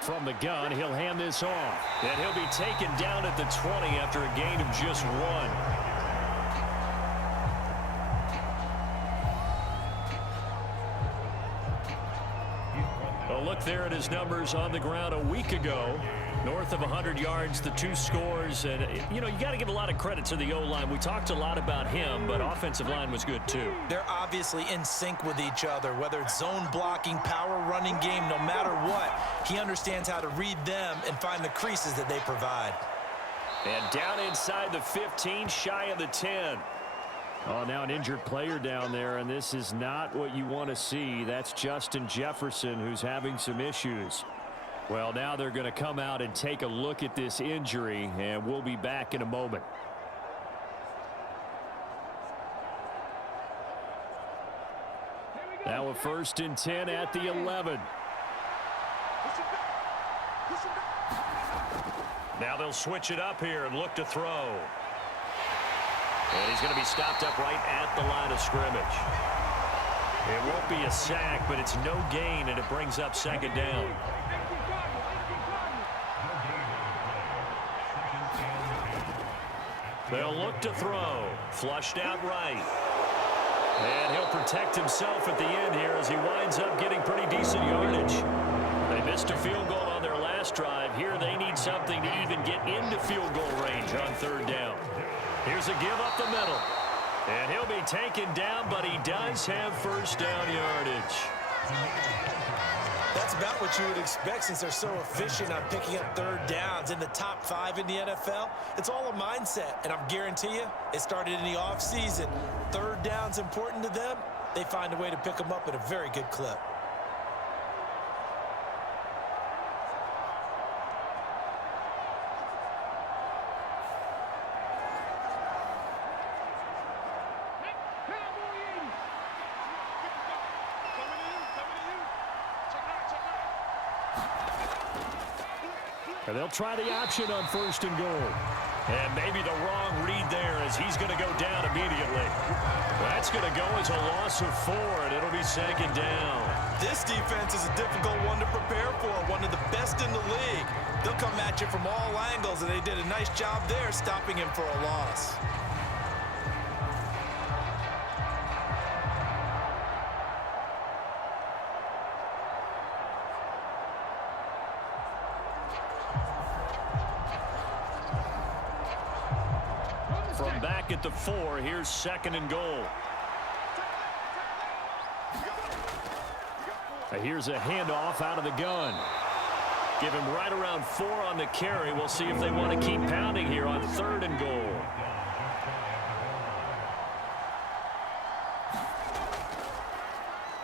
From the gun, he'll hand this off. And he'll be taken down at the 20 after a gain of just 1. A look there at his numbers on the ground a week ago. North of 100 yards, the 2 scores. And, you know, you got to give a lot of credit to the O-line. We talked a lot about him, but offensive line was good too. They're obviously in sync with each other, whether it's zone blocking, power running game, no matter what. He understands how to read them and find the creases that they provide. And down inside the 15, shy of the 10. Oh, now an injured player down there, and this is not what you want to see. That's Justin Jefferson, who's having some issues. Well, now they're going to come out and take a look at this injury, and we'll be back in a moment. Now a 1st and 10 at the 11. Now they'll switch it up here and look to throw. And he's going to be stopped up right at the line of scrimmage. It won't be a sack, but it's no gain, and it brings up 2nd down. They'll look to throw. Flushed out right. And he'll protect himself at the end here as he winds up getting pretty decent yardage. They missed a field goal on their last drive. Here they need something to even get into field goal range on 3rd down. Here's a give up the middle. And he'll be taken down, but he does have 1st down yardage. That's about what you would expect since they're so efficient on picking up 3rd downs in the top 5 in the NFL. It's all a mindset, and I'm guarantee you it started in the offseason. 3rd down's important to them. They find a way to pick them up at a very good clip. And they'll try the option on 1st and goal. And maybe the wrong read there as he's going to go down immediately. That's going to go as a loss of 4, and it'll be 2nd down. This defense is a difficult one to prepare for, one of the best in the league. They'll come at you from all angles, and they did a nice job there stopping him for a loss. From back at the 4, here's 2nd and goal. Here's a handoff out of the gun. Give him right around 4 on the carry. We'll see if they want to keep pounding here on 3rd and goal.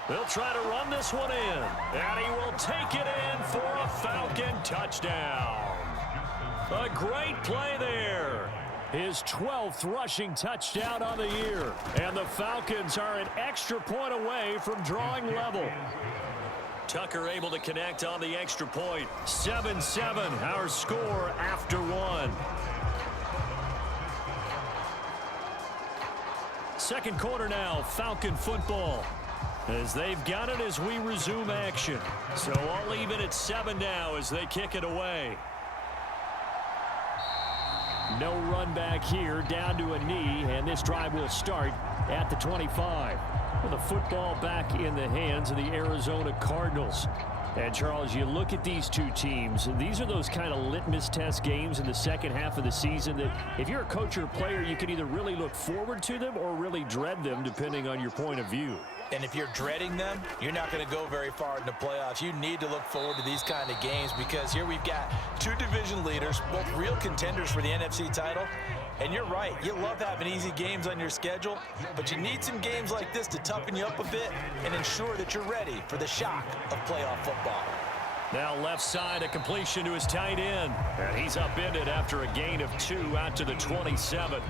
They'll try to run this one in. And he will take it in for a Falcon touchdown. A great play there. His 12th rushing touchdown on the year. And the Falcons are an extra point away from drawing level. Tucker able to connect on the extra point. 7-7, our score after 1. 2nd quarter now, Falcon football. As they've got it as we resume action. So all even at 7 now as they kick it away. No run back here, down to a knee, and this drive will start at the 25. With the football back in the hands of the Arizona Cardinals. And, Charles, you look at these two teams, and these are those kind of litmus test games in the second half of the season that if you're a coach or a player, you can either really look forward to them or really dread them, depending on your point of view. And if you're dreading them, you're not going to go very far in the playoffs. You need to look forward to these kind of games because here we've got 2 division leaders, both real contenders for the NFC title. And you're right, you love having easy games on your schedule, but you need some games like this to toughen you up a bit and ensure that you're ready for the shock of playoff football. Now left side, a completion to his tight end. And he's upended after a gain of 2 out to the 27.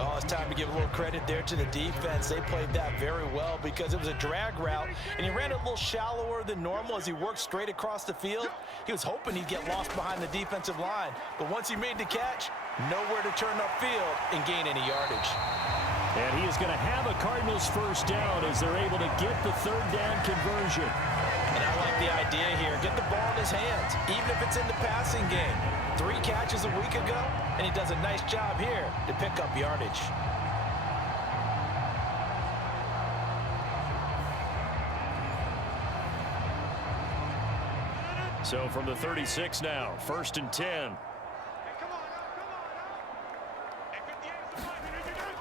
Oh, it's time to give a little credit there to the defense. They played that very well because it was a drag route, and he ran it a little shallower than normal as he worked straight across the field. He was hoping he'd get lost behind the defensive line, but once he made the catch, nowhere to turn upfield and gain any yardage. And he is going to have a Cardinals first down as they're able to get the third down conversion. And I like the idea here. Get the ball in his hands, even if it's in the passing game. 3 catches a week ago, and he does a nice job here to pick up yardage. So from the 36 now, 1st and 10.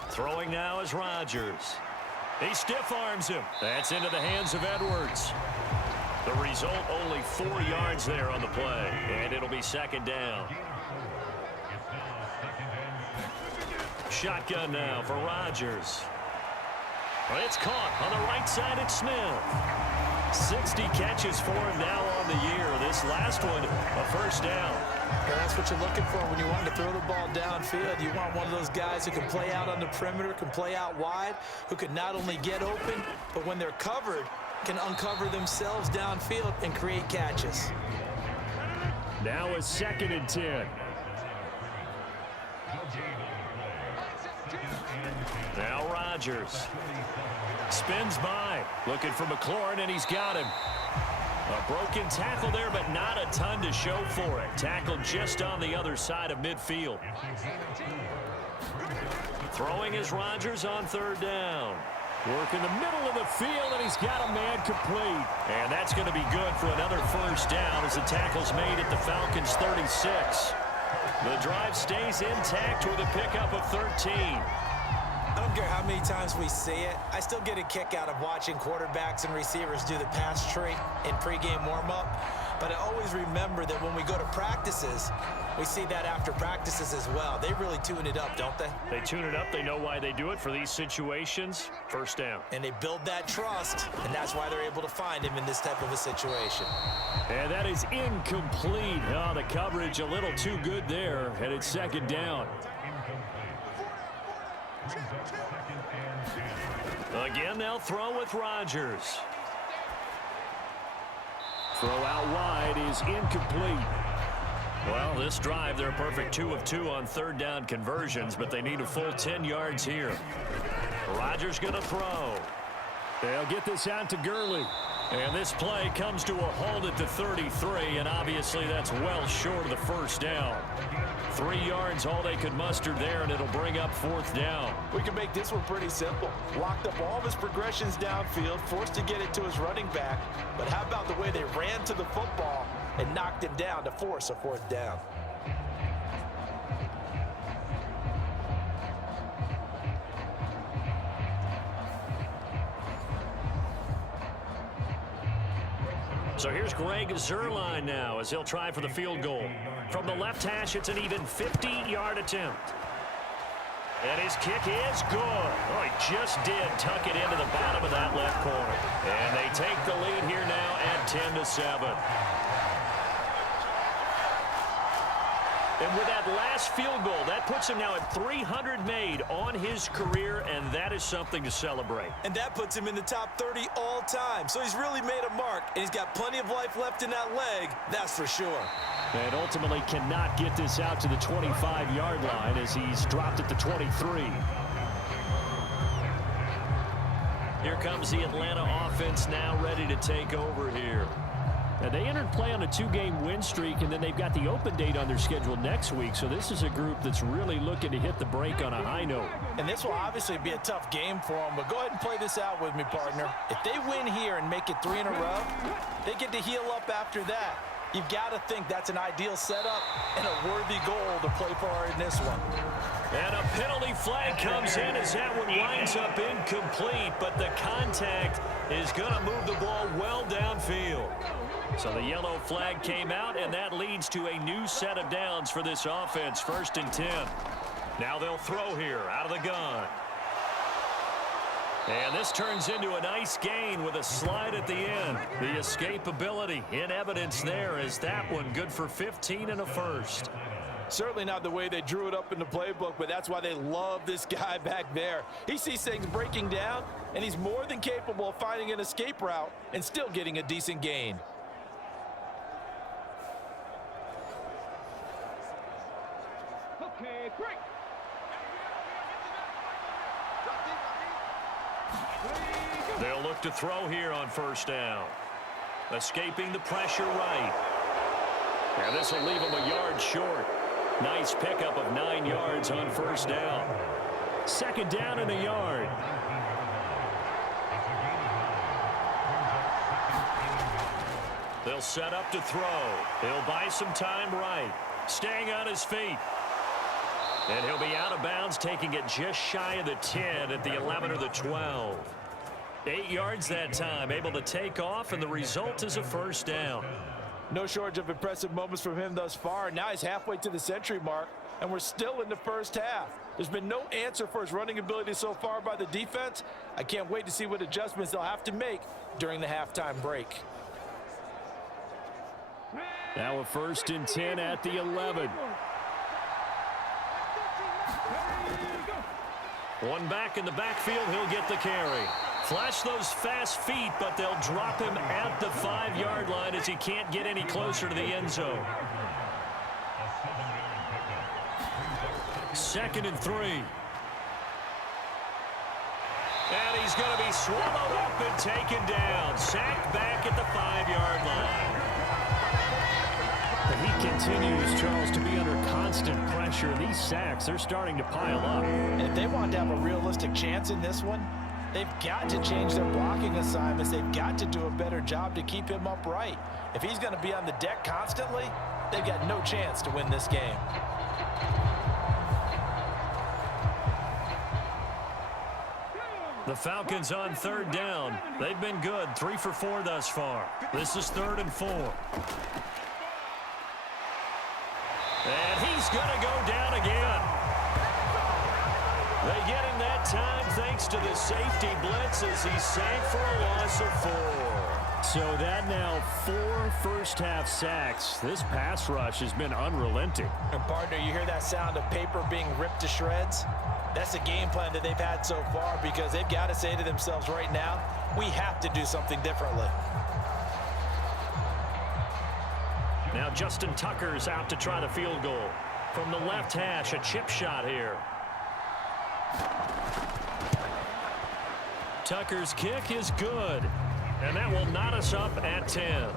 Throwing now is Rodgers. He stiff arms him. That's into the hands of Edwards. The result, only 4 yards there on the play, and it'll be 2nd down. Shotgun now for Rodgers. Well, it's caught on the right side. It's Smith. 60 catches for him now on the year. This last one, a first down. Well, that's what you're looking for when you want to throw the ball downfield. You want one of those guys who can play out on the perimeter, can play out wide, who can not only get open, but when they're covered, can uncover themselves downfield and create catches. Now a 2nd and 10. Now Rodgers. Spins by. Looking for McLaurin, and he's got him. A broken tackle there, but not a ton to show for it. Tackled just on the other side of midfield. Throwing is Rodgers on 3rd down. Work in the middle of the field, and he's got a man complete. And that's going to be good for another first down as the tackle's made at the Falcons' 36. The drive stays intact with a pickup of 13. I don't care how many times we see it. I still get a kick out of watching quarterbacks and receivers do the pass tree in pregame warm-up. But I always remember that when we go to practices, we see that after practices as well. They really tune it up, don't they? They tune it up. They know why they do it for these situations. First down. And they build that trust, and that's why they're able to find him in this type of a situation. And that is incomplete. Oh, the coverage a little too good there, and it's 2nd down. Again, they'll throw with Rodgers. Throw out wide is incomplete. Well, this drive, they're a perfect 2 of 2 on 3rd down conversions, but they need a full 10 yards here. Rodgers going to throw. They'll get this out to Gurley. And this play comes to a halt at the 33, and obviously that's well short of the first down. 3 yards, all they could muster there, and it'll bring up 4th down. We can make this one pretty simple. Locked up all of his progressions downfield, forced to get it to his running back. But how about the way they ran to the football and knocked him down to force a 4th down? So here's Greg Zuerlein now as he'll try for the field goal. From the left hash, it's an even 50-yard attempt. And his kick is good. Oh, he just did tuck it into the bottom of that left corner. And they take the lead here now at 10-7. And with that last field goal, that puts him now at 300 made on his career, and that is something to celebrate. And that puts him in the top 30 all time. So he's really made a mark, and he's got plenty of life left in that leg, that's for sure. And ultimately cannot get this out to the 25-yard line as he's dropped at the 23. Here comes the Atlanta offense now ready to take over here. Now, they entered play on a 2-game win streak, and then they've got the open date on their schedule next week. So this is a group that's really looking to hit the break on a high note. And this will obviously be a tough game for them, but go ahead and play this out with me, partner. If they win here and make it 3 in a row, they get to heal up after that. You've got to think that's an ideal setup and a worthy goal to play for in this one. And a penalty flag comes in as that one winds up incomplete, but the contact is going to move the ball well downfield. So the yellow flag came out, and that leads to a new set of downs for this offense. 1st and 10. Now they'll throw here out of the gun. And this turns into a nice gain with a slide at the end. The escapability in evidence there is that one good for 15 and a first. Certainly not the way they drew it up in the playbook, but that's why they love this guy back there. He sees things breaking down, and he's more than capable of finding an escape route and still getting a decent gain. Okay, break. look to throw here on first down. Escaping the pressure right. And this will leave him a yard short. Nice pickup of 9 yards on first down. Second down and a yard. They'll set up to throw. He'll buy some time right. Staying on his feet. And he'll be out of bounds, taking it just shy of the 10 at the 11 or the 12. 8 yards that time, able to take off, and the result is a first down. No shortage of impressive moments from him thus far. Now he's halfway to the century mark, and we're still in the first half. There's been no answer for his running ability so far by the defense. I can't wait to see what adjustments they'll have to make during the halftime break. Now a 1st and 10 at the 11. One back in the backfield, he'll get the carry. Flash those fast feet, but they'll drop him at the 5-yard line as he can't get any closer to the end zone. 2nd and 3. And he's going to be swallowed up and taken down. Sacked back at the 5-yard line. But he continues, Charles, to be under constant pressure. These sacks, they're starting to pile up. And if they want to have a realistic chance in this one, they've got to change their blocking assignments. They've got to do a better job to keep him upright. If he's going to be on the deck constantly, they've got no chance to win this game. The Falcons on 3rd down. They've been good, 3 for 4 thus far. This is 3rd and 4. And he's going to go down again. They get him that time thanks to the safety blitz as he sank for a loss of 4. So that now 4 first-half sacks. This pass rush has been unrelenting. And partner, you hear that sound of paper being ripped to shreds? That's a game plan that they've had so far because they've got to say to themselves right now, we have to do something differently. Now Justin Tucker's out to try the field goal. From the left hash, a chip shot here. Tucker's kick is good. And that will knot us up at 10.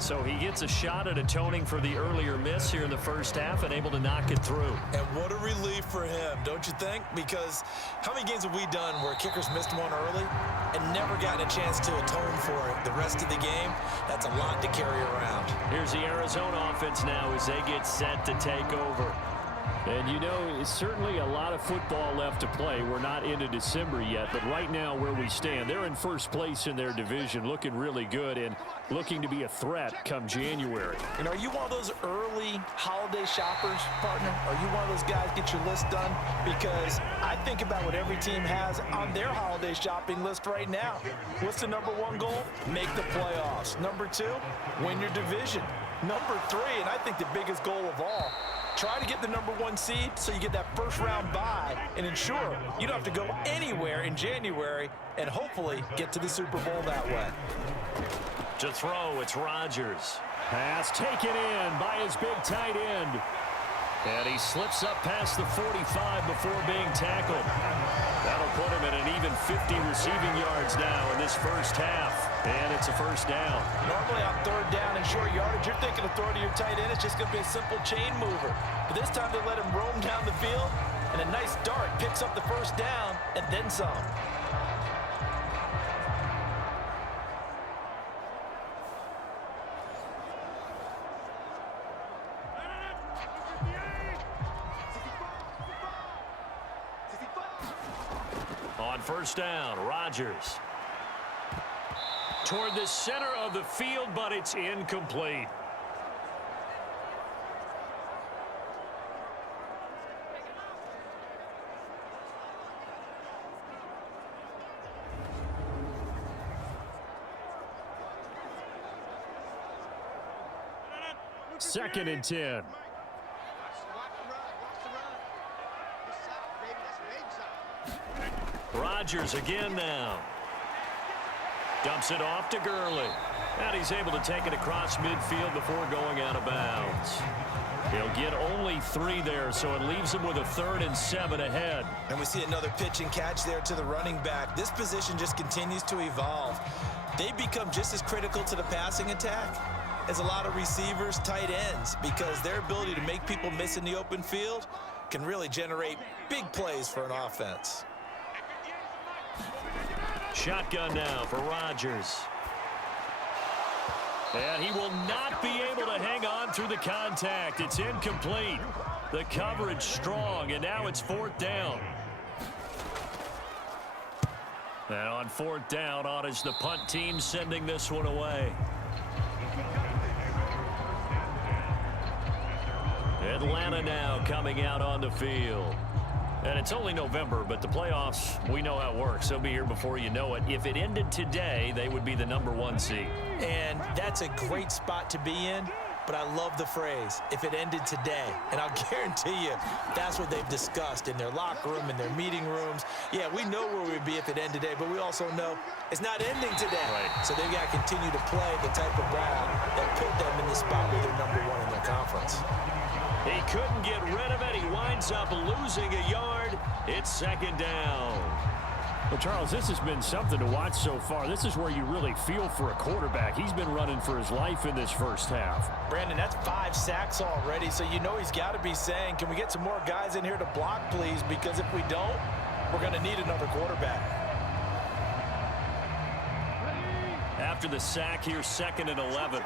So he gets a shot at atoning for the earlier miss here in the first half and able to knock it through. And what a relief for him, don't you think? Because how many games have we done where kickers missed one early and never gotten a chance to atone for it the rest of the game? That's a lot to carry around. Here's the Arizona offense now as they get set to take over. And you know, it's certainly a lot of football left to play. We're not into December yet, but right now where we stand, they're in first place in their division, looking really good and looking to be a threat come January. And are you one of those early holiday shoppers, partner? Are you one of those guys get your list done? Because I think about what every team has on their holiday shopping list right now. What's the #1 goal? Make the playoffs. #2, win your division. #3, and I think the biggest goal of all, try to get the #1 seed so you get that first-round bye and ensure you don't have to go anywhere in January and hopefully get to the Super Bowl that way. To throw, it's Rodgers. Pass taken in by his big tight end. And he slips up past the 45 before being tackled. That'll put him at an even 50 receiving yards now in this first half. And it's a first down. Normally on 3rd down and short yardage, you're thinking of throwing to your tight end. It's just going to be a simple chain mover. But this time they let him roam down the field, and a nice dart picks up the first down and then some. On first down, Rodgers. Toward the center of the field, but it's incomplete. Second and 10. Rodgers again now. Dumps it off to Gurley. And he's able to take it across midfield before going out of bounds. He'll get only 3 there, so it leaves them with a 3rd and 7 ahead. And we see another pitch and catch there to the running back. This position just continues to evolve. They become just as critical to the passing attack as a lot of receivers, tight ends, because their ability to make people miss in the open field can really generate big plays for an offense. Shotgun now for Rodgers. And he will not be able to hang on through the contact. It's incomplete. The coverage strong, and now it's 4th down. And on 4th down, on is the punt team sending this one away. Atlanta now coming out on the field. And it's only November, but the playoffs, we know how it works. They'll be here before you know it. If it ended today, they would be the #1 seed. And that's a great spot to be in, but I love the phrase, if it ended today. And I'll guarantee you that's what they've discussed in their locker room, in their meeting rooms. Yeah, we know where we'd be if it ended today, but we also know it's not ending today. Right. So they've got to continue to play the type of ball that put them in the spot where they're #1 in their conference. He couldn't get rid of it. He winds up losing a yard. It's 2nd down. Well, Charles, this has been something to watch so far. This is where you really feel for a quarterback. He's been running for his life in this first half. Brandon, that's 5 sacks already, so you know he's got to be saying, can we get some more guys in here to block, please? Because if we don't, we're going to need another quarterback. After the sack here, 2nd and 11.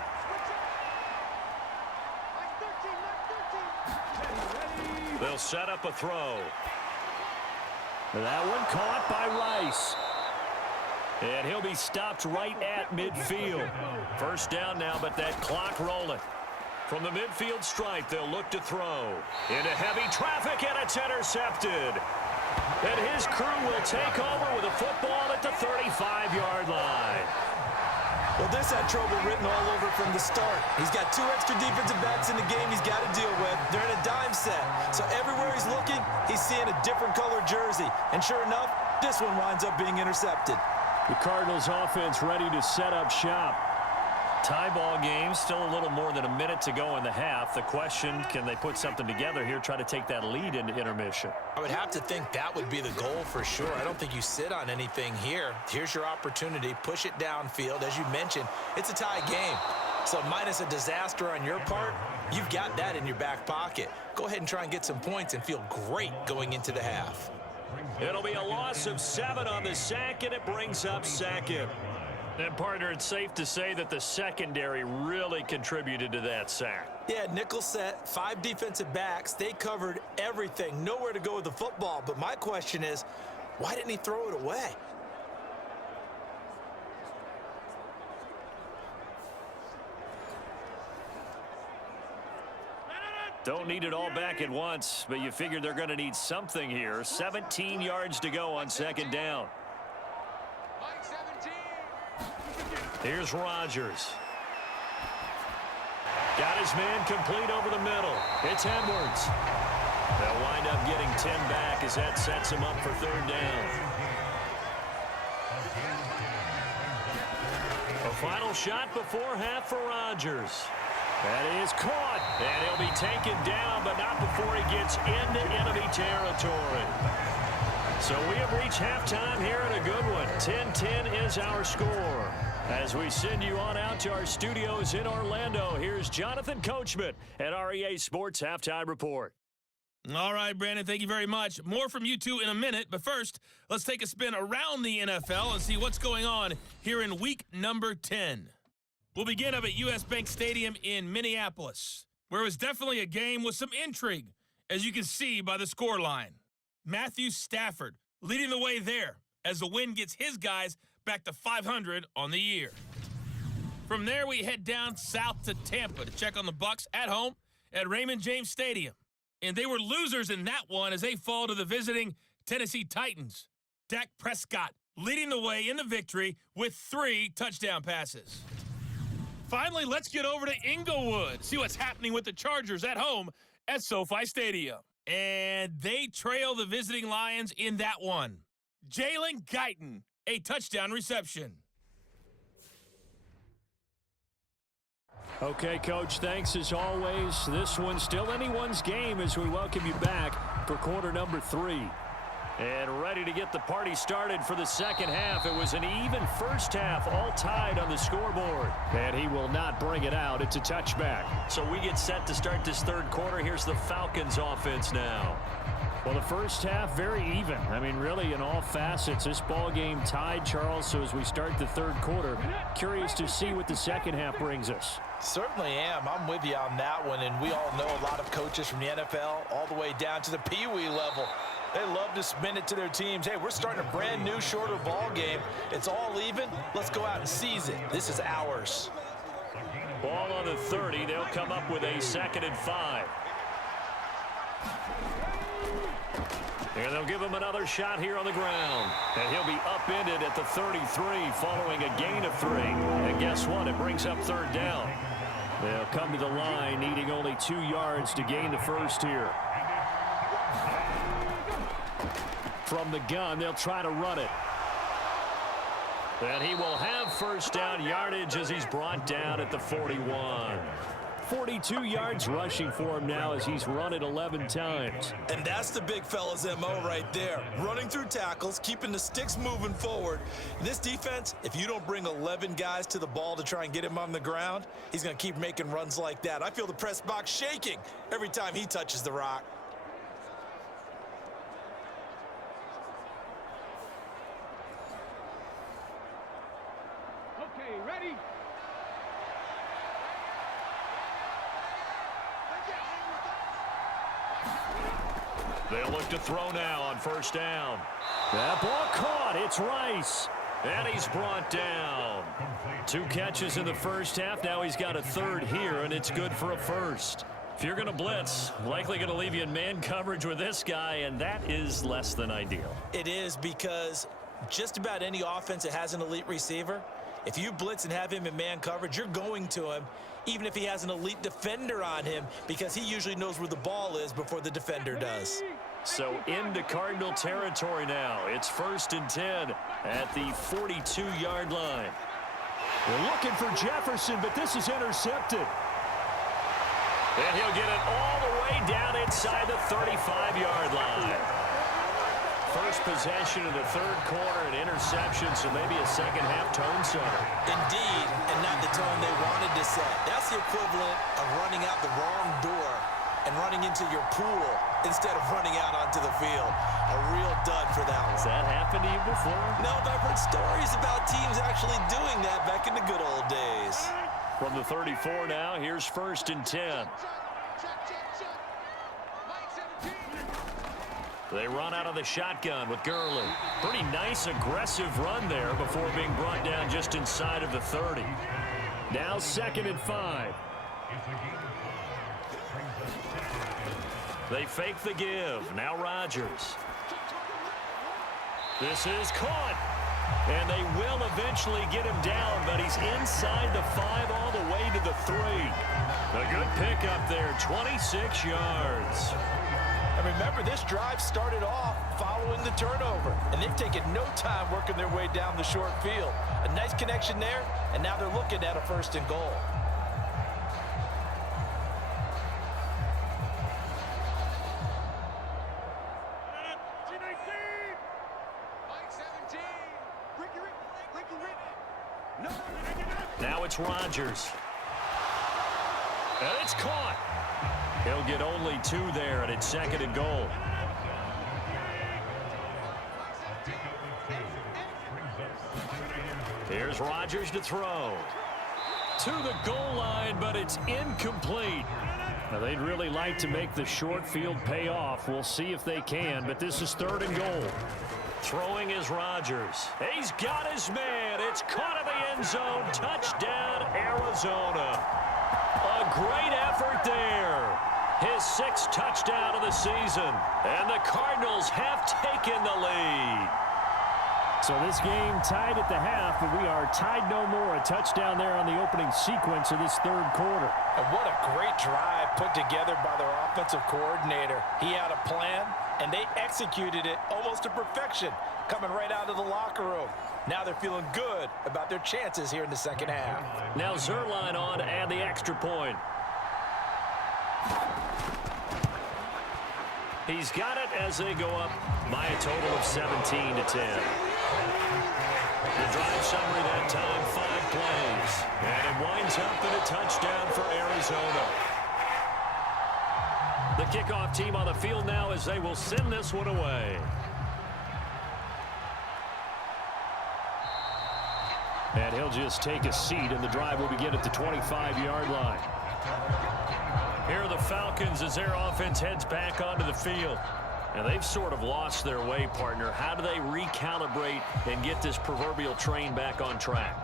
They'll set up a throw. That one caught by Rice. And he'll be stopped right at midfield. 1st down now, but that clock rolling. From the midfield stripe, they'll look to throw. Into heavy traffic, and it's intercepted. And his crew will take over with a football at the 35-yard line. Well, this had trouble written all over from the start. He's got 2 extra defensive backs in the game he's got to deal with. They're in a dime set. So everywhere he's looking, he's seeing a different color jersey. And sure enough, this one winds up being intercepted. The Cardinals offense ready to set up shop. Tie ball game, still a little more than a minute to go in the half. The question, can they put something together here, try to take that lead into intermission? I would have to think that would be the goal for sure. I don't think you sit on anything here. Here's your opportunity. Push it downfield. As you mentioned, it's a tie game. So minus a disaster on your part, you've got that in your back pocket. Go ahead and try and get some points and feel great going into the half. It'll be a loss of 7 on the sack, and it brings up 2nd. And, partner, it's safe to say that the secondary really contributed to that sack. Yeah, nickel set, 5 defensive backs. They covered everything. Nowhere to go with the football. But my question is, why didn't he throw it away? Don't need it all back at once, but you figure they're going to need something here. 17 yards to go on 2nd down. Here's Rodgers. Got his man complete over the middle. It's Edwards. They'll wind up getting 10 back as that sets him up for 3rd down. A final shot before half for Rodgers. That is caught, and he'll be taken down, but not before he gets into enemy territory. So we have reached halftime here in a good one. 10-10 is our score. As we send you on out to our studios in Orlando, here's Jonathan Coachman at REA Sports Halftime Report. All right, Brandon, thank you very much. More from you two in a minute, but first, let's take a spin around the NFL and see what's going on here in week number 10. We'll begin up at U.S. Bank Stadium in Minneapolis, where it was definitely a game with some intrigue, as you can see by the scoreline. Matthew Stafford leading the way there as the win gets his guys back to 500 on the year. From there, we head down south to Tampa to check on the Bucs at home at Raymond James Stadium. And they were losers in that one as they fall to the visiting Tennessee Titans. Dak Prescott leading the way in the victory with 3 touchdown passes. Finally, let's get over to Inglewood, see what's happening with the Chargers at home at SoFi Stadium. And they trail the visiting Lions in that one. Jalen Guyton, a touchdown reception. Okay, Coach, thanks as always. This one's still anyone's game as we welcome you back for quarter number 3. And ready to get the party started for the second half. It was an even first half, all tied on the scoreboard. And he will not bring it out. It's a touchback. So we get set to start this third quarter. Here's the Falcons offense now. Well, the first half, very even. I mean, really, in all facets, this ball game tied, Charles. So as we start the third quarter, curious to see what the second half brings us. Certainly am. I'm with you on that one. And we all know a lot of coaches from the NFL all the way down to the Pee Wee level. They love to spin it to their teams. Hey, we're starting a brand new, shorter ball game. It's all even. Let's go out and seize it. This is ours. Ball on the 30. They'll come up with a 2nd and 5. And they'll give him another shot here on the ground. And he'll be upended at the 33 following a gain of 3. And guess what? It brings up 3rd down. They'll come to the line needing only 2 yards to gain the first here. From the gun, they'll try to run it. And he will have first down yardage as he's brought down at the 41. 42 yards rushing for him now as he's run it 11 times. And that's the big fella's MO right there. Running through tackles, keeping the sticks moving forward. This defense, if you don't bring 11 guys to the ball to try and get him on the ground, he's going to keep making runs like that. I feel the press box shaking every time he touches the rock. Ready? They'll look to throw now on first down. That ball caught. It's Rice. And he's brought down. 2 catches in the first half. Now he's got a 3rd here, and it's good for a 1st. If you're going to blitz, likely going to leave you in man coverage with this guy, and that is less than ideal. It is, because just about any offense that has an elite receiver, if you blitz and have him in man coverage, you're going to him, even if he has an elite defender on him, because he usually knows where the ball is before the defender does. So into Cardinal territory now. It's 1st and 10 at the 42-yard line. They're looking for Jefferson, but this is intercepted. And he'll get it all the way down inside the 35-yard line. First possession of the third quarter, an interception, so maybe a second-half tone setter. Indeed, and not the tone they wanted to set. That's the equivalent of running out the wrong door and running into your pool instead of running out onto the field. A real dud for that one. Has that happened to you before? No, but I've heard stories about teams actually doing that back in the good old days. From the 34 now, here's 1st and 10. They run out of the shotgun with Gurley. Pretty nice, aggressive run there before being brought down just inside of the 30. Now 2nd and 5. They fake the give. Now Rodgers. This is caught. And they will eventually get him down, but he's inside the 5 all the way to the 3. A good pickup there, 26 yards. And remember, this drive started off following the turnover, and they've taken no time working their way down the short field. A nice connection there, and now they're looking at a 1st and goal. Now it's Rodgers. And it's caught. He'll get only 2 there, and it's 2nd and goal. Here's Rodgers to throw. To the goal line, but it's incomplete. Now, they'd really like to make the short field pay off. We'll see if they can, but this is 3rd and goal. Throwing is Rodgers. He's got his man. It's caught in the end zone. Touchdown, Arizona. A great effort there. His 6th touchdown of the season. And the Cardinals have taken the lead. So this game tied at the half, but we are tied no more. A touchdown there on the opening sequence of this third quarter. And what a great drive put together by their offensive coordinator. He had a plan, and they executed it almost to perfection, coming right out of the locker room. Now they're feeling good about their chances here in the second half. Now Zerline on to add the extra point. He's got it as they go up by a total of 17-10. The drive summary that time, 5 plays. And it winds up in a touchdown for Arizona. The kickoff team on the field now as they will send this one away. And he'll just take a seat, and the drive will begin at the 25-yard line. Here are the Falcons as their offense heads back onto the field. And they've sort of lost their way, partner. How do they recalibrate and get this proverbial train back on track?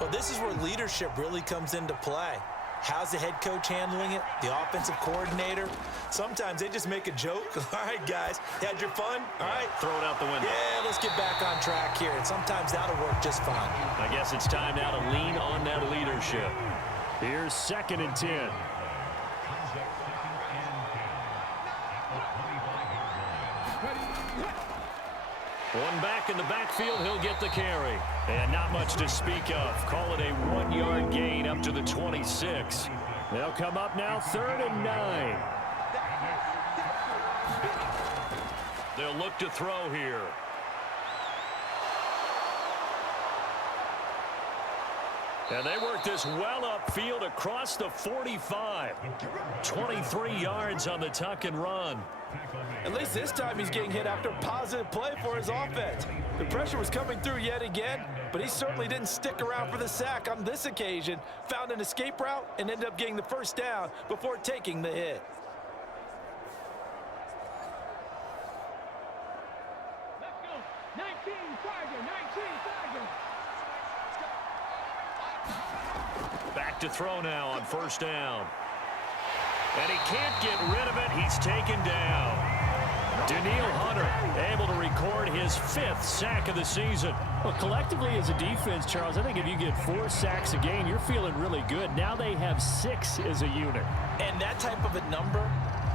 Well, this is where leadership really comes into play. How's the head coach handling it? The offensive coordinator? Sometimes they just make a joke. All right, guys, had your fun? All right. Throw it out the window. Yeah, let's get back on track here. And sometimes that'll work just fine. I guess it's time now to lean on that leadership. Here's 2nd and 10. One back in the backfield, he'll get the carry. And not much to speak of. Call it a 1-yard gain up to the 26. They'll come up now 3rd and 9. They'll look to throw here. And they work this well upfield across the 45. 23 yards on the tuck and run. At least this time he's getting hit after a positive play for his offense. The pressure was coming through yet again, but he certainly didn't stick around for the sack on this occasion. Found an escape route and ended up getting the first down before taking the hit. Let's go. 19 target, 19 target. Back to throw now on 1st down. And he can't get rid of it. He's taken down. Daniil Hunter able to record his 5th sack of the season. Well, collectively as a defense, Charles, I think if you get 4 sacks a game, you're feeling really good. Now they have 6 as a unit. And that type of a number,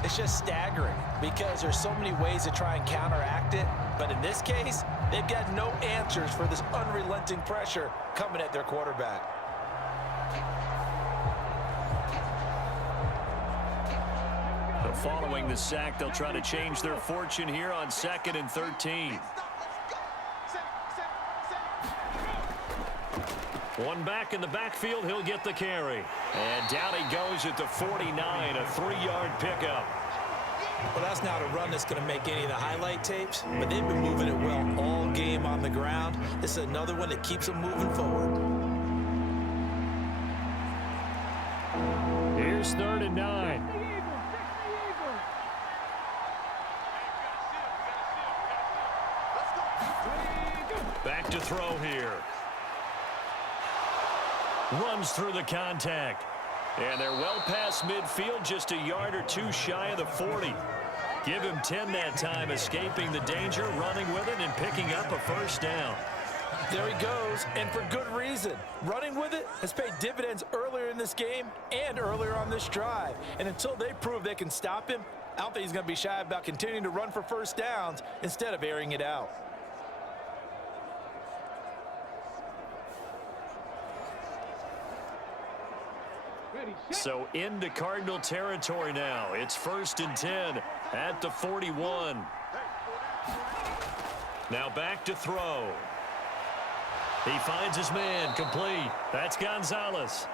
it's just staggering because there's so many ways to try and counteract it. But in this case, they've got no answers for this unrelenting pressure coming at their quarterback. Following the sack, they'll try to change their fortune here on 2nd and 13. One back in the backfield, he'll get the carry. And down he goes at the 49, a 3-yard pickup. Well, that's not a run that's going to make any of the highlight tapes, but they've been moving it well all game on the ground. This is another one that keeps them moving forward. Here's 3rd and 9. Back to throw here. Runs through the contact. And they're well past midfield, just a yard or 2 shy of the 40. Give him 10 that time, escaping the danger, running with it, and picking up a 1st down. There he goes, and for good reason. Running with it has paid dividends earlier in this game and earlier on this drive. And until they prove they can stop him, I don't think he's going to be shy about continuing to run for 1st downs instead of airing it out. So into Cardinal territory now. It's 1st and 10 at the 41. Now back to throw. He finds his man, complete. That's Gonzalez.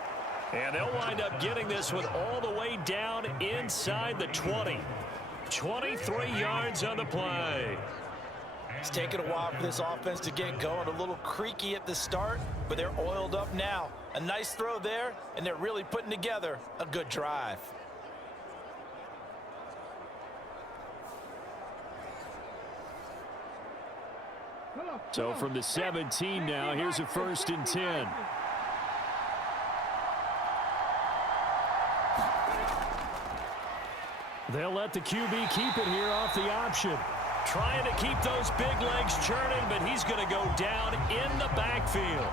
And they'll wind up getting this one all the way down inside the 20. 23 yards on the play. It's taken a while for this offense to get going. A little creaky at the start, but they're oiled up now. A nice throw there, and they're really putting together a good drive. So from the 17 now, here's a 1st and 10. They'll let the QB keep it here off the option. Trying to keep those big legs churning, but he's going to go down in the backfield.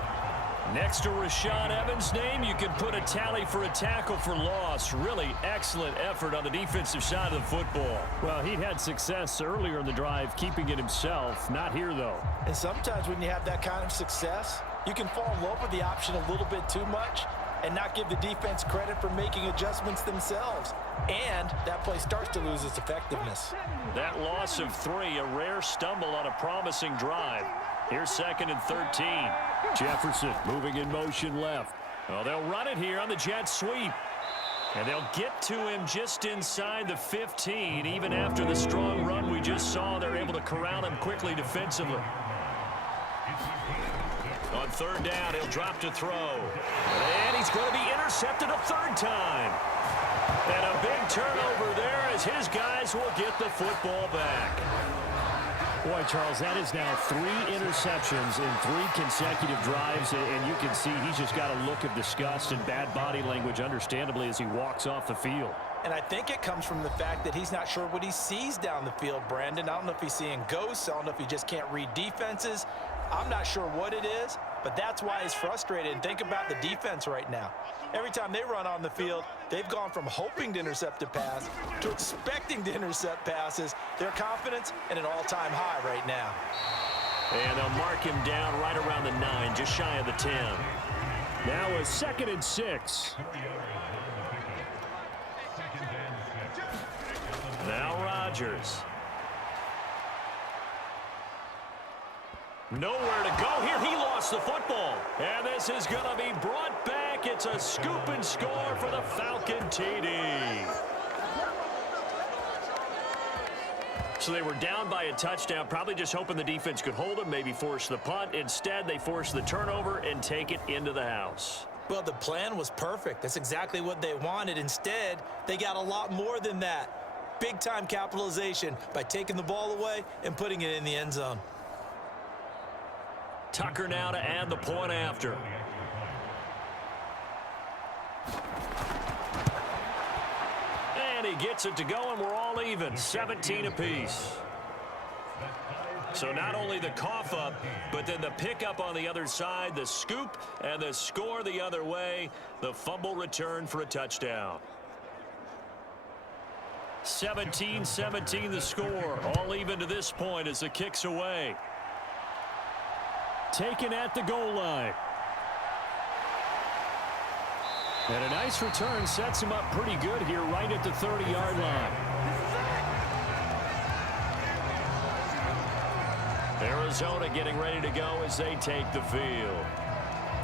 Next to Rashaan Evans' name, you can put a tally for a tackle for loss. Really excellent effort on the defensive side of the football. Well, he had success earlier in the drive keeping it himself. Not here, though. And sometimes when you have that kind of success, you can fall in love with the option a little bit too much and not give the defense credit for making adjustments themselves. And that play starts to lose its effectiveness. That loss of 3, a rare stumble on a promising drive. Here's 2nd and 13. Jefferson moving in motion left. Well, they'll run it here on the jet sweep. And they'll get to him just inside the 15. Even after the strong run we just saw, they're able to corral him quickly defensively. On 3rd down, he'll drop to throw. And he's going to be intercepted a 3rd time. And a big turnover there as his guys will get the football back. Boy, Charles, that is now 3 interceptions in 3 consecutive drives, and you can see he's just got a look of disgust and bad body language, understandably, as he walks off the field. And I think it comes from the fact that he's not sure what he sees down the field, Brandon. I don't know if he's seeing ghosts. I don't know if he just can't read defenses. I'm not sure what it is, but that's why he's frustrated. And think about the defense right now. Every time they run on the field, they've gone from hoping to intercept a pass to expecting to intercept passes. Their confidence at an all-time high right now. And they'll mark him down right around the 9, just shy of the 10. Now a 2nd and 6. Now Rodgers. Nowhere to go here. He lost the football. And this is going to be brought back. It's a scoop and score for the Falcon TD. So they were down by a touchdown, probably just hoping the defense could hold them, maybe force the punt. Instead, they force the turnover and take it into the house. Well, the plan was perfect. That's exactly what they wanted. Instead, they got a lot more than that. Big-time capitalization by taking the ball away and putting it in the end zone. Tucker now to add the point after. And he gets it to go, and we're all even, 17 apiece. So not only the cough up, but then the pickup on the other side, the scoop, and the score the other way, the fumble return for a touchdown. 17-17 the score, all even to this point as the kick's away. Taken at the goal line. And a nice return sets him up pretty good here right at the 30-yard line. Arizona getting ready to go as they take the field.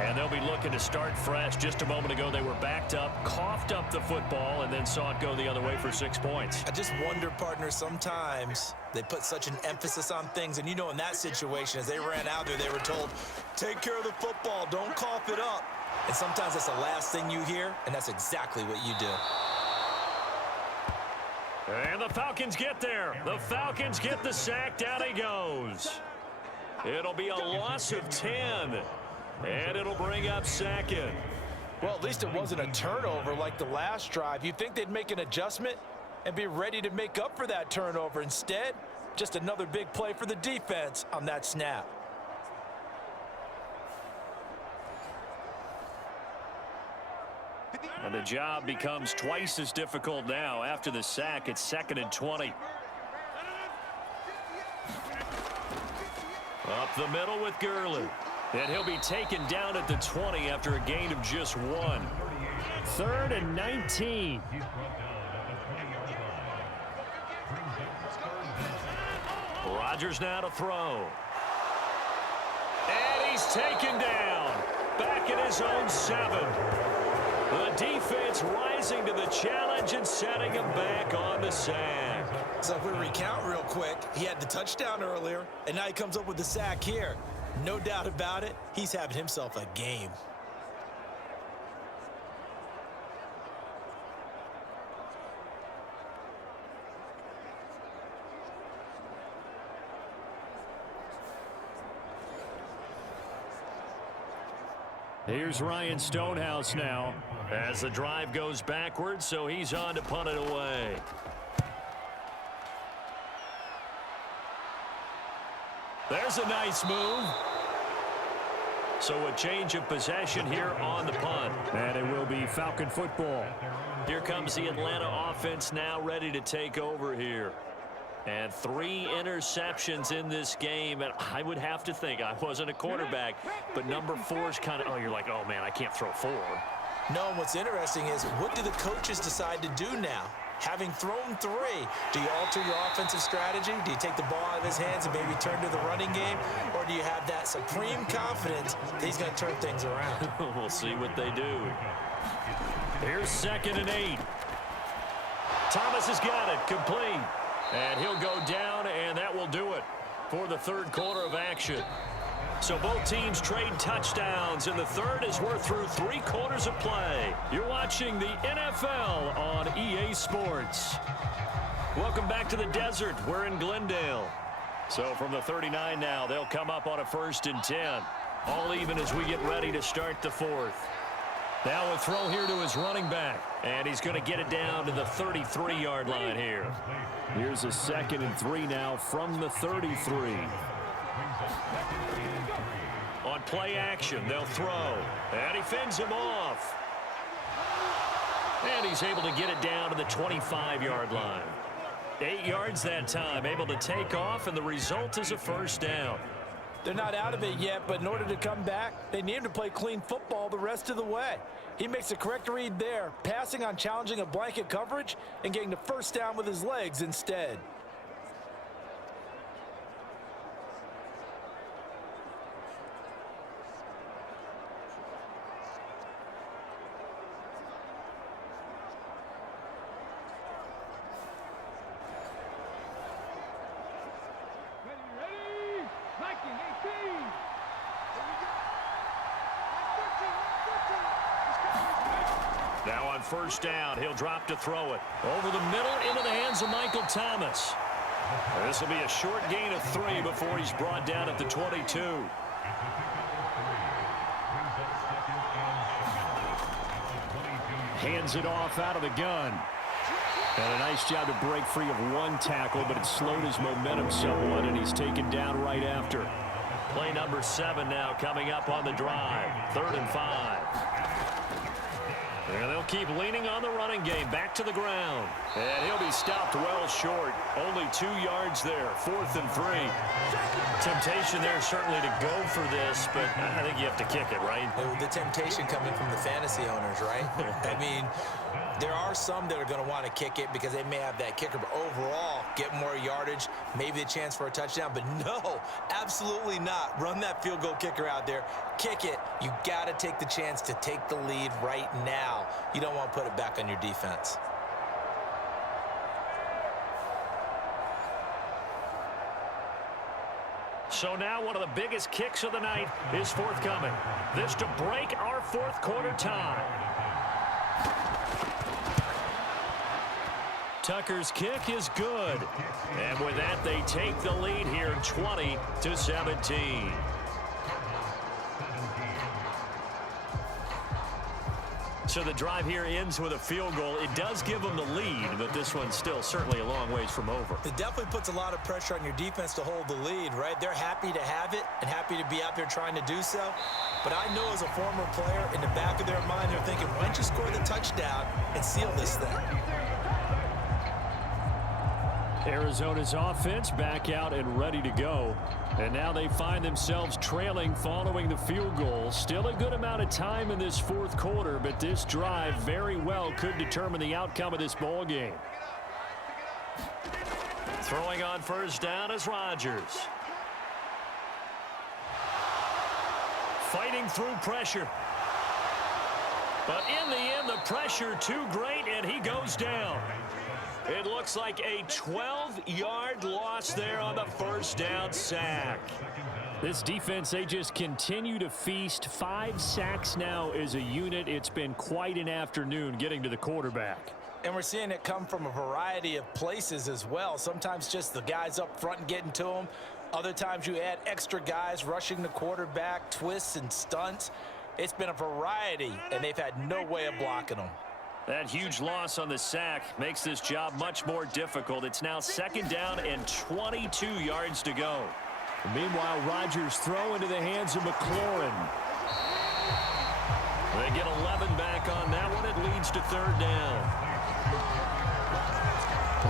And they'll be looking to start fresh. Just a moment ago, they were backed up, coughed up the football, and then saw it go the other way for 6 points. I just wonder, partner, sometimes they put such an emphasis on things. And, you know, in that situation, as they ran out there, they were told, take care of the football, don't cough it up. And sometimes that's the last thing you hear, and that's exactly what you do. And the Falcons get there. The Falcons get the sack. Down he goes. It'll be a loss of 10. And it'll bring up 2nd. Well, at least it wasn't a turnover like the last drive. You'd think they'd make an adjustment and be ready to make up for that turnover. Instead, just another big play for the defense on that snap. And the job becomes twice as difficult now. After the sack, it's 2nd and 20. Up the middle with Gurley. And he'll be taken down at the 20 after a gain of just 1. 3rd and 19. Rodgers now to throw. And he's taken down. Back at his own 7. The defense rising to the challenge and setting him back on the sack. So if we recount real quick, he had the touchdown earlier, and now he comes up with the sack here. No doubt about it, he's having himself a game. Here's Ryan Stonehouse now as the drive goes backwards, so he's on to punt it away. There's a nice move. So a change of possession here on the punt. And it will be Falcon football. Here comes the Atlanta offense now ready to take over here. And 3 interceptions in this game. And I would have to think, I wasn't a quarterback, but number 4 is kind of, oh, you're like, oh, man, I can't throw 4. No, and what's interesting is, what do the coaches decide to do now? Having thrown 3, do you alter your offensive strategy? Do you take the ball out of his hands and maybe turn to the running game? Or do you have that supreme confidence that he's going to turn things around? We'll see what they do. Here's 2nd and 8. Thomas has got it, complete. And he'll go down, and that will do it for the 3rd quarter of action. So both teams trade touchdowns in the 3rd as we're through 3 quarters of play. You're watching the NFL on EA Sports. Welcome back to the desert. We're in Glendale. So from the 39 now, they'll come up on a 1st and 10. All even as we get ready to start the 4th. Now a throw here to his running back. And he's going to get it down to the 33-yard line here. Here's a 2nd and 3 now from the 33. On play action, they'll throw. And he fends him off. And he's able to get it down to the 25-yard line. 8 yards that time, able to take off, and the result is a 1st down. They're not out of it yet, but in order to come back, they need him to play clean football the rest of the way. He makes the correct read there, passing on challenging a blanket coverage and getting the 1st down with his legs instead. Now on 1st down, he'll drop to throw it. Over the middle into the hands of Michael Thomas. This will be a short gain of 3 before he's brought down at the 22. Hands it off out of the gun. And a nice job to break free of 1 tackle, but it slowed his momentum somewhat, and he's taken down right after. Play number 7 now coming up on the drive. 3rd and 5. And they'll keep leaning on the running game. Back to the ground. And he'll be stopped well short. Only 2 yards there. 4th and 3. Temptation there certainly to go for this, but I think you have to kick it, right? The temptation coming from the fantasy owners, right? I mean, there are some that are going to want to kick it because they may have that kicker, but overall, get more yardage, maybe a chance for a touchdown. But no, absolutely not. Run that field goal kicker out there. Kick it. You got to take the chance to take the lead right now. You don't want to put it back on your defense. So now one of the biggest kicks of the night is forthcoming. This to break our 4th quarter tie. Tucker's kick is good. And with that, they take the lead here 20-17. So the drive here ends with a field goal. It does give them the lead, but this one's still certainly a long ways from over. It definitely puts a lot of pressure on your defense to hold the lead, right? They're happy to have it and happy to be out there trying to do so. But I know as a former player, in the back of their mind, they're thinking, why don't you score the touchdown and seal this thing? Arizona's offense back out and ready to go. And now they find themselves trailing following the field goal. Still a good amount of time in this 4th quarter, but this drive very well could determine the outcome of this ball game. Throwing on 1st down is Rodgers. Fighting through pressure. But in the end, the pressure too great, and he goes down. It looks like a 12-yard loss there on the 1st down sack. This defense, they just continue to feast. 5 sacks now as a unit. It's been quite an afternoon getting to the quarterback. And we're seeing it come from a variety of places as well. Sometimes just the guys up front and getting to them. Other times you add extra guys rushing the quarterback, twists and stunts. It's been a variety, and they've had no way of blocking them. That huge loss on the sack makes this job much more difficult. It's now 2nd down and 22 yards to go. Meanwhile, Rodgers throw into the hands of McLaurin. They get 11 back on that one. It leads to third down.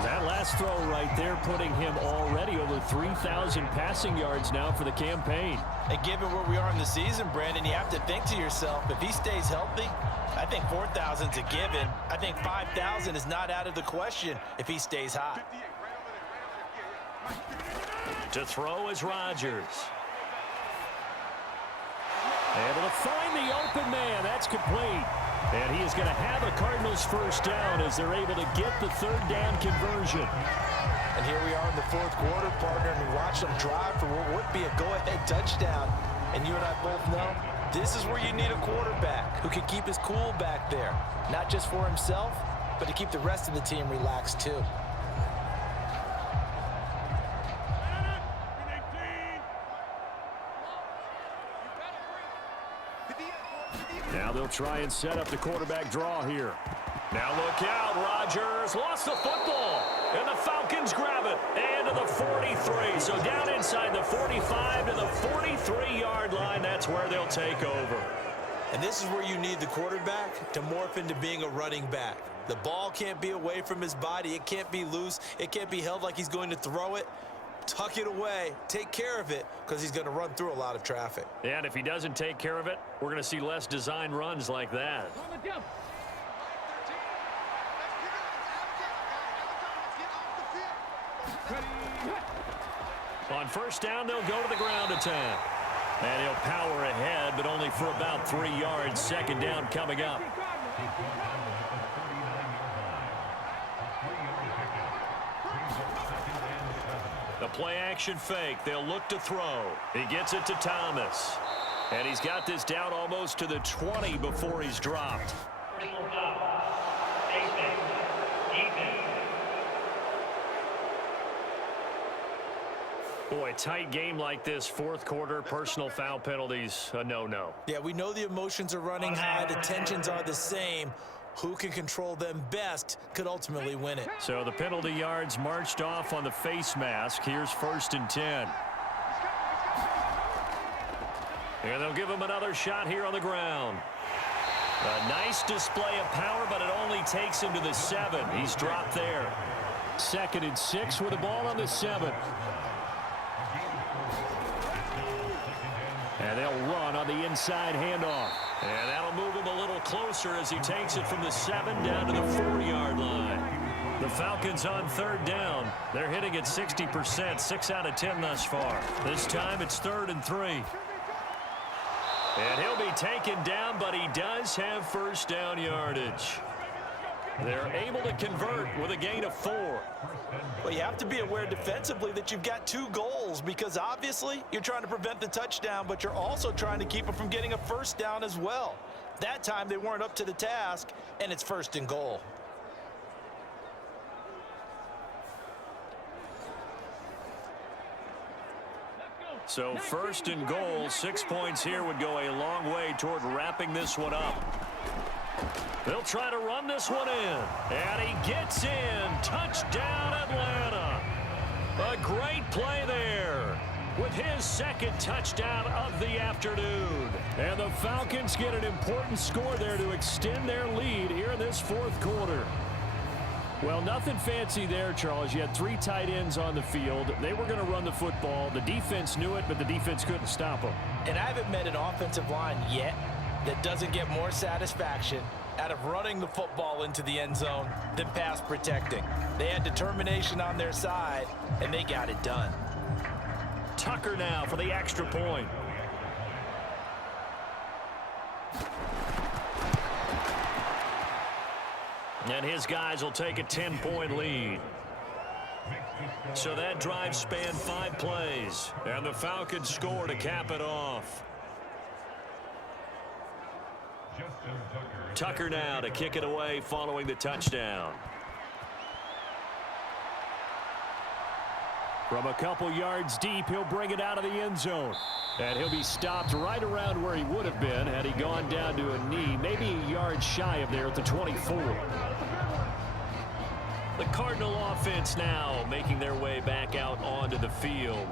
That last throw right there putting him already over 3,000 passing yards now for the campaign. And given where we are in the season, Brandon, you have to think to yourself, if he stays healthy, I think 4,000's a given. I think 5,000 is not out of the question if he stays hot. To throw is Rodgers. Able to find the open man. That's complete. And he is going to have a Cardinals first down as they're able to get the third down conversion. And here we are in the fourth quarter, partner, and we watch them drive for what would be a go-ahead touchdown. And you and I both know this is where you need a quarterback who can keep his cool back there. Not just for himself, but to keep the rest of the team relaxed too. Now they'll try and set up the quarterback draw here. Now look out, Rodgers lost the football, and the Falcons grab it, and to the 43. So down inside the 45 to the 43-yard line, that's where they'll take over. And this is where you need the quarterback to morph into being a running back. The ball can't be away from his body. It can't be loose. It can't be held like he's going to throw it. Tuck it away, take care of it, because he's going to run through a lot of traffic. Yeah, and if he doesn't take care of it, we're going to see less design runs like that. On first down, they'll go to the ground attack. And he'll power ahead, but only for about 3 yards. Second down coming up. The play-action fake. They'll look to throw. He gets it to Thomas. And he's got this down almost to the 20 before he's dropped. Boy, tight game like this, fourth quarter, personal foul penalties, a no-no. Yeah, we know the emotions are running high. The tensions are the same. Who can control them best could ultimately win it. So the penalty yards marched off on the face mask. Here's 1st and 10. And they'll give him another shot here on the ground. A nice display of power, but it only takes him to the 7. He's dropped there. 2nd and 6 with the ball on the 7. And they'll run on the inside handoff. And that'll move him a little closer as he takes it from the 7 down to the 4-yard line. The Falcons on third down. They're hitting at 60%, 6 out of 10 thus far. This time it's 3rd and 3. And he'll be taken down, but he does have first down yardage. They're able to convert with a gain of 4. Well, you have to be aware defensively that you've got 2 goals, because obviously you're trying to prevent the touchdown, but you're also trying to keep it from getting a first down as well. That time they weren't up to the task, and it's 1st and goal. So 1st and goal, 6 points here would go a long way toward wrapping this one up. They'll try to run this one in. And he gets in. Touchdown, Atlanta. A great play there with his 2nd touchdown of the afternoon. And the Falcons get an important score there to extend their lead here in this 4th quarter. Well, nothing fancy there, Charles. You had 3 tight ends on the field. They were going to run the football. The defense knew it, but the defense couldn't stop them. And I haven't met an offensive line yet that doesn't get more satisfaction out of running the football into the end zone than pass protecting. They had determination on their side, and they got it done. Tucker now for the extra point. And his guys will take a 10-point lead. So that drive spanned 5 plays, and the Falcons score to cap it off. Tucker now to kick it away following the touchdown. From a couple yards deep, he'll bring it out of the end zone. And he'll be stopped right around where he would have been had he gone down to a knee, maybe a yard shy of there at the 24. The Cardinal offense now making their way back out onto the field.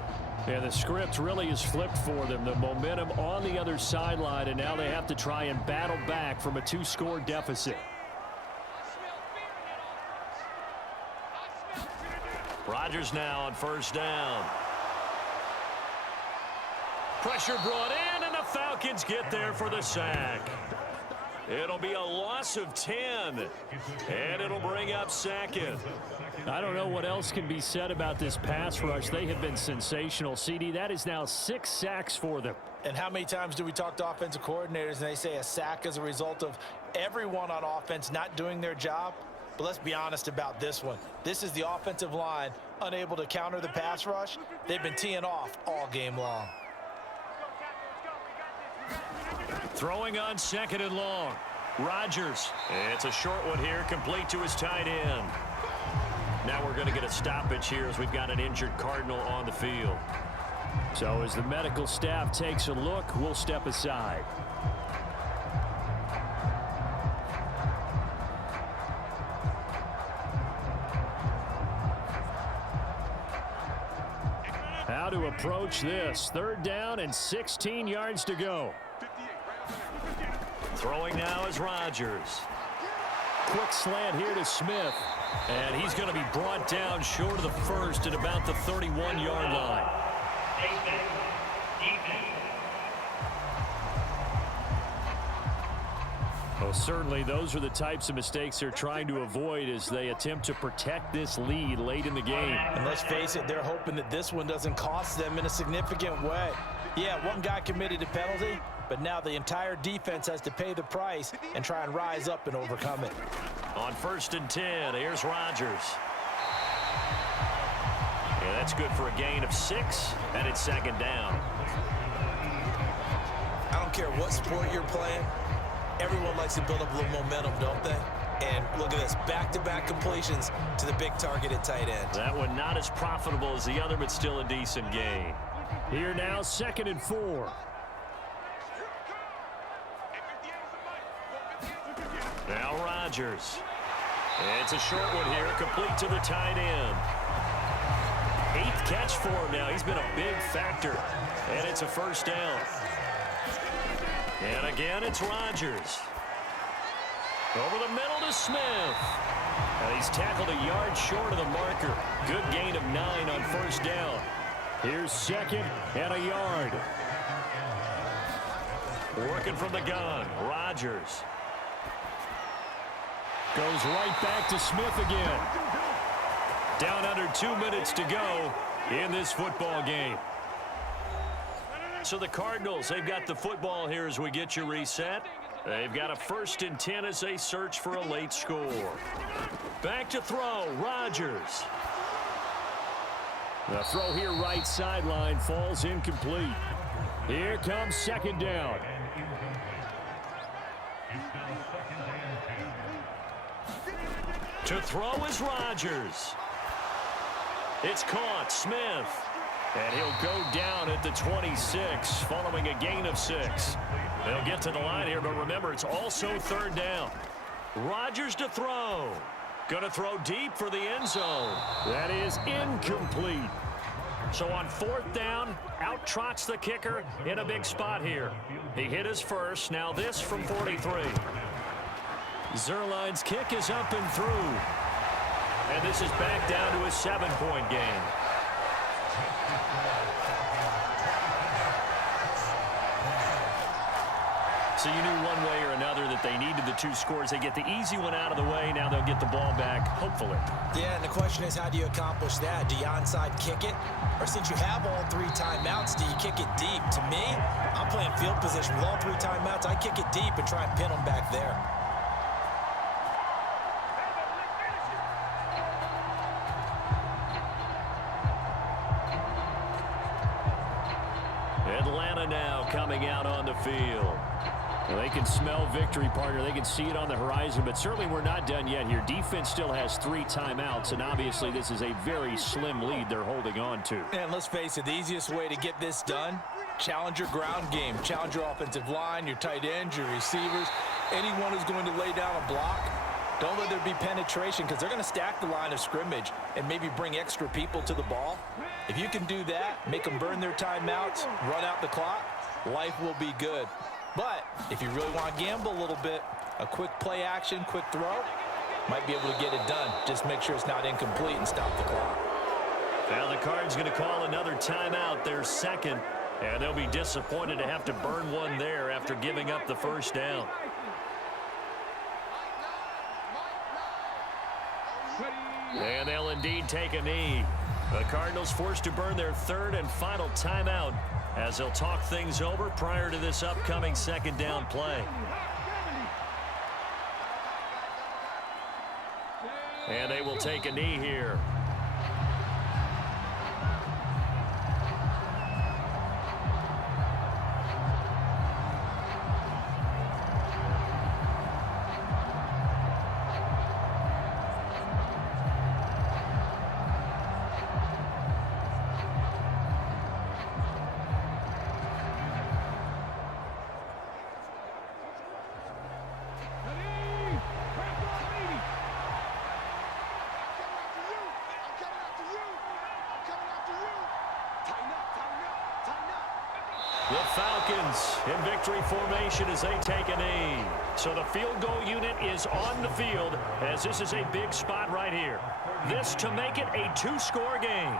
And the script really is flipped for them. The momentum on the other sideline, and now they have to try and battle back from a 2-score deficit. Rodgers now on first down. Pressure brought in, and the Falcons get there for the sack. It'll be a loss of 10, and it'll bring up second. I don't know what else can be said about this pass rush. They have been sensational. CD, that is now 6 sacks for them. And how many times do we talk to offensive coordinators and they say a sack is a result of everyone on offense not doing their job? But let's be honest about this one. This is the offensive line unable to counter the pass rush. They've been teeing off all game long. Throwing on second and long. Rodgers. It's a short one here, complete to his tight end. Now we're going to get a stoppage here as we've got an injured Cardinal on the field. So as the medical staff takes a look, we'll step aside. How to approach this. 3rd down and 16 yards to go. Throwing now is Rodgers. Quick slant here to Smith. And he's going to be brought down short of the first at about the 31-yard line. Well, certainly those are the types of mistakes they're trying to avoid as they attempt to protect this lead late in the game. And let's face it, they're hoping that this one doesn't cost them in a significant way. Yeah, one guy committed a penalty, but now the entire defense has to pay the price and try and rise up and overcome it. On 1st and 10, here's Rodgers. Yeah, that's good for a gain of 6, and it's 2nd down. I don't care what sport you're playing. Everyone likes to build up a little momentum, don't they? And look at this, back-to-back completions to the big target at tight end. That one not as profitable as the other, but still a decent gain. Here now, 2nd and 4. Now Rodgers. It's a short one here, complete to the tight end. 8th catch for him now. He's been a big factor. And it's a 1st down. And again, it's Rodgers. Over the middle to Smith. And he's tackled a yard short of the marker. Good gain of 9 on 1st down. Here's 2nd and a yard. Working from the gun, Rodgers. Goes right back to Smith again. Down under 2 minutes to go in this football game. So the Cardinals, they've got the football here as we get you reset. They've got a 1st and 10 as they search for a late score. Back to throw, Rodgers. The throw here right sideline falls incomplete. Here comes 2nd down. To throw is Rodgers. It's caught, Smith. And he'll go down at the 26 following a gain of 6. They'll get to the line here, but remember, it's also 3rd down. Rodgers to throw. Going to throw deep for the end zone. That is incomplete. So on 4th down, out trots the kicker in a big spot here. He hit his first. Now this from 43. Zerline's kick is up and through. And this is back down to a 7-point game. So you knew one way or another that they needed the 2 scores. They get the easy one out of the way. Now they'll get the ball back, hopefully. Yeah, and the question is, how do you accomplish that? Do you onside kick it? Or since you have all 3 timeouts, do you kick it deep? To me, I'm playing field position with all 3 timeouts. I kick it deep and try and pin them back there. Atlanta now coming out on the field. Well, they can smell victory, partner. They can see it on the horizon, but certainly we're not done yet here. Defense still has 3 timeouts, and obviously this is a very slim lead they're holding on to. And let's face it, the easiest way to get this done, challenge your ground game. Challenge your offensive line, your tight ends, your receivers, anyone who's going to lay down a block. Don't let there be penetration because they're going to stack the line of scrimmage and maybe bring extra people to the ball. If you can do that, make them burn their timeouts, run out the clock, life will be good. But if you really want to gamble a little bit, a quick play action, quick throw, might be able to get it done. Just make sure it's not incomplete and stop the clock. Now the Cards going to call another timeout, their second, and they'll be disappointed to have to burn one there after giving up the first down. And they'll indeed take a knee. The Cardinals forced to burn their third and final timeout as they'll talk things over prior to this upcoming second down play. And they will take a knee here. The Falcons in victory formation as they take a knee. So the field goal unit is on the field as this is a big spot right here. This to make it a two-score game.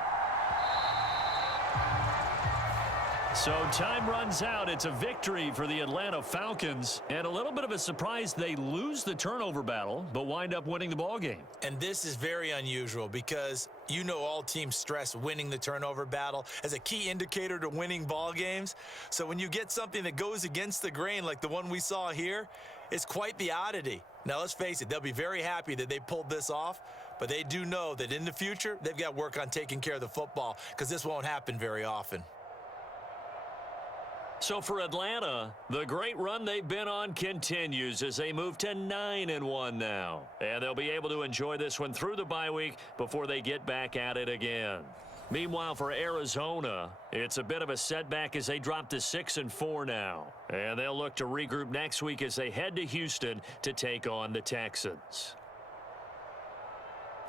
So time runs out. It's a victory for the Atlanta Falcons. And a little bit of a surprise, they lose the turnover battle, but wind up winning the ball game. And this is very unusual because you know all teams stress winning the turnover battle as a key indicator to winning ball games. So when you get something that goes against the grain like the one we saw here, it's quite the oddity. Now let's face it, they'll be very happy that they pulled this off, but they do know that in the future they've got work on taking care of the football because this won't happen very often. So for Atlanta, the great run they've been on continues as they move to 9-1 now. And they'll be able to enjoy this one through the bye week before they get back at it again. Meanwhile, for Arizona, it's a bit of a setback as they drop to 6-4 now. And they'll look to regroup next week as they head to Houston to take on the Texans.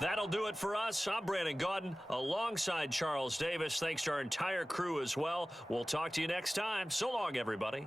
That'll do it for us. I'm Brandon Gaudin alongside Charles Davis. Thanks to our entire crew as well. We'll talk to you next time. So long, everybody.